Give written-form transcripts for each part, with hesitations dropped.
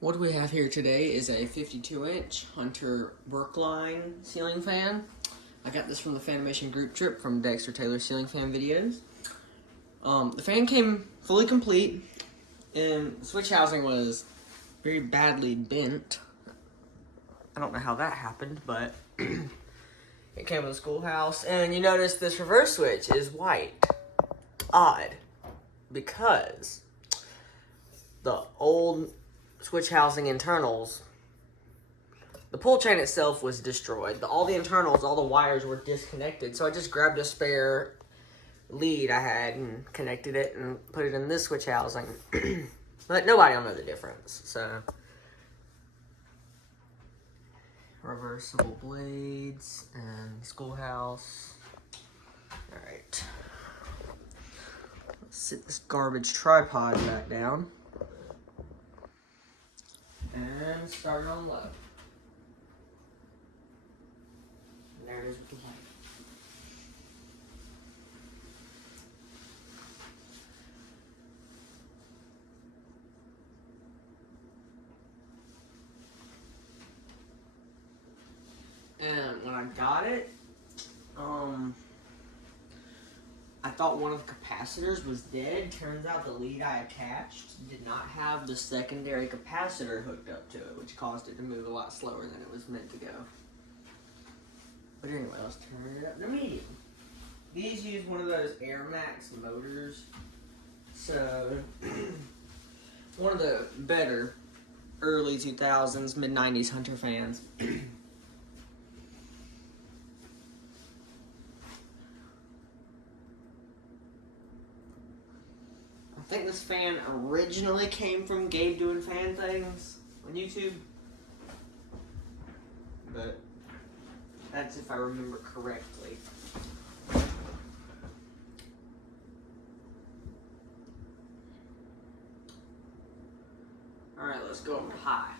What we have here today is a 52-inch Hunter Brookline ceiling fan. I got this from the Fanimation group trip from Dexter Taylor ceiling fan videos. The fan came fully complete, and the switch housing was very badly bent. I don't know how that happened, but it came with a schoolhouse. And you notice this reverse switch is white. Odd, because the old switch housing internals, the pull chain itself was destroyed. All the internals, all the wires were disconnected. So I just grabbed a spare lead I had and connected it and put it in this switch housing. But nobody will know the difference. So reversible blades and schoolhouse. All right. Let's sit this garbage tripod back down. And start it on low. And there it is with the light. And when I got it, I thought one of the capacitors was dead. Turns out the lead I attached did not have the secondary capacitor hooked up to it, which caused it to move a lot slower than it was meant to go. But anyway, let's turn it up to medium. These use one of those Air Max motors. So, one of the better early 2000s, mid-90s Hunter fans. I think this fan originally came from Gabe Doing Fan Things on YouTube. But that's if I remember correctly. Alright, let's go over to high.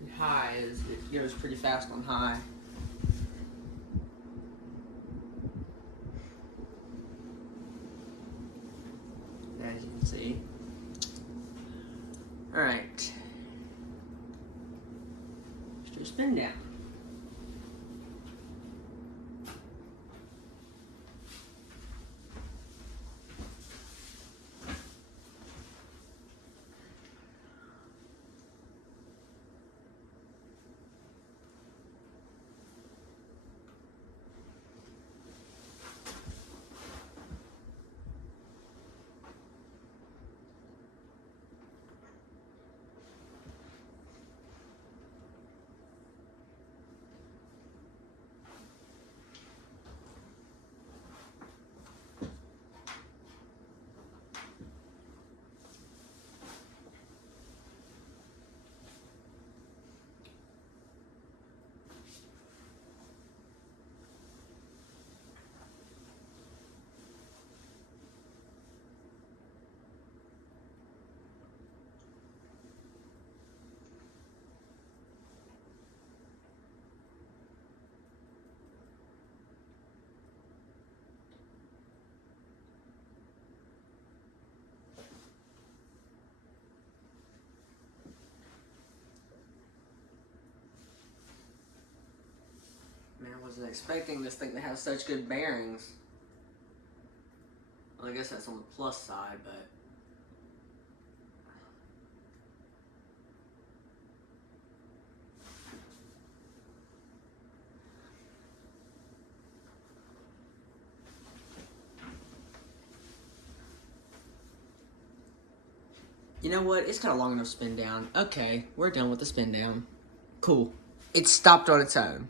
And high it goes pretty fast on high. As you can see. Alright. Let's do a spin down. Man, I wasn't expecting this thing to have such good bearings. Well, I guess that's on the plus side, but you know what? It's got a long enough spin down. Okay, we're done with the spin down. Cool. It stopped on its own.